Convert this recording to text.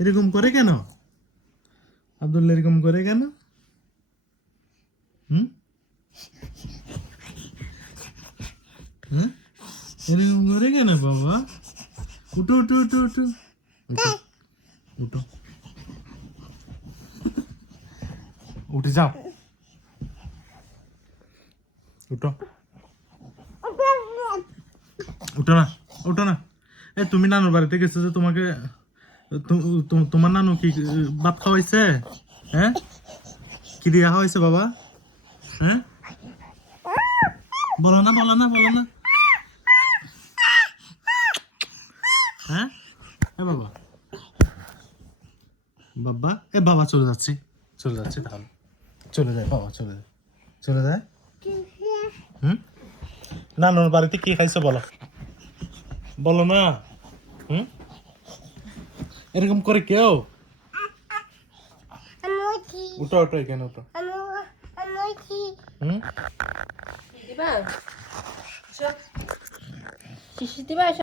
এরকম করে কেন? আব্দুল্লাহ এরকম করে কেন? হুম হুম এরকম করে কেন বাবা? উঠো উঠো উঠো উঠো উঠো উঠো, উঠে যাও, উঠো, উঠো না, উঠো না। তুমি নানুর বাড়িতে গেছো যে তোমাকে তোমার নানু কি ভাত খাওয়াইছে? হ্যাঁ, কি দিয়া খাওয়াইছে বাবা? হ্যাঁ, বলো না বলো না বলো না। হ্যাঁ, বাবা, বাবা, বাবা চলে যাচ্ছি, চলে যাচ্ছি তাহলে। চলে যায় বাবা, চলে যায়, চলে যায়। হুম, নানুর বাড়িতে কি খাইছো বলো, বলো না। হুম, এরকম করে কেউ? উঠো উঠো, এখানে উঠো। হুম, দিবা শিশু দিবা